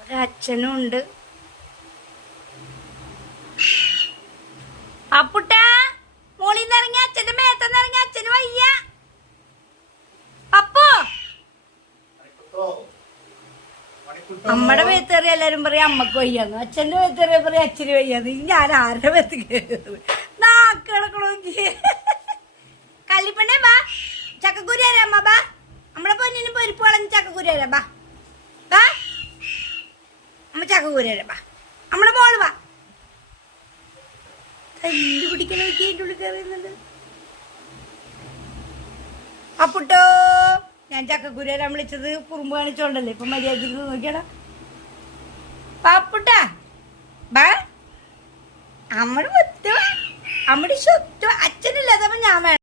ഒരച്ഛനും ഉണ്ട്. അപ്പുട്ട മോളിന്ന് ഇറങ്ങി, അച്ഛന്റെ മേത്തന്ന് ഇറങ്ങി, അച്ഛന് വയ്യ. അപ്പോ അമ്മടെ മേത്തേറി എല്ലാരും പറയും അമ്മക്ക് വയ്യാന്ന്, അച്ഛന്റെ മേത്തേറിയ പറയും അച്ഛന് വയ്യാന്ന്. ഞാൻ ആരുടെ മേത്ത് കയറുന്നത്? നാക്കിടക്കണോക്ക് കല്ലിപ്പണ്ണേ ബാ, ചക്കക്കുരി തരാം അമ്മ ബാ. നമ്മളെ പൊന്നിന് പൊരിപ്പ് കളഞ്ഞ് ചക്കക്കുരി തരാം ബാ. ബാ അമ്മ ചക്കക്കുരി തരാം ബാ. നമ്മളെ മോള് ബാ. തല്ല് പിടിക്കണോക്കി അതിൻ്റെ ഉള്ളിൽ കയറിയുന്നുണ്ട്. അപ്പുട്ടോ ഞാൻ ചക്കക്കുരി തരാൻ വിളിച്ചത് കുറുമ്പ് കാണിച്ചോണ്ടല്ലേ, ഇപ്പൊ മര്യാദക്ക് നോക്കിയാടാ. പാപ്പുട്ടാ ബാ. അമ്മടെ സ്വത്ത് അച്ഛനില്ലാതെ ഞാൻ വേണം.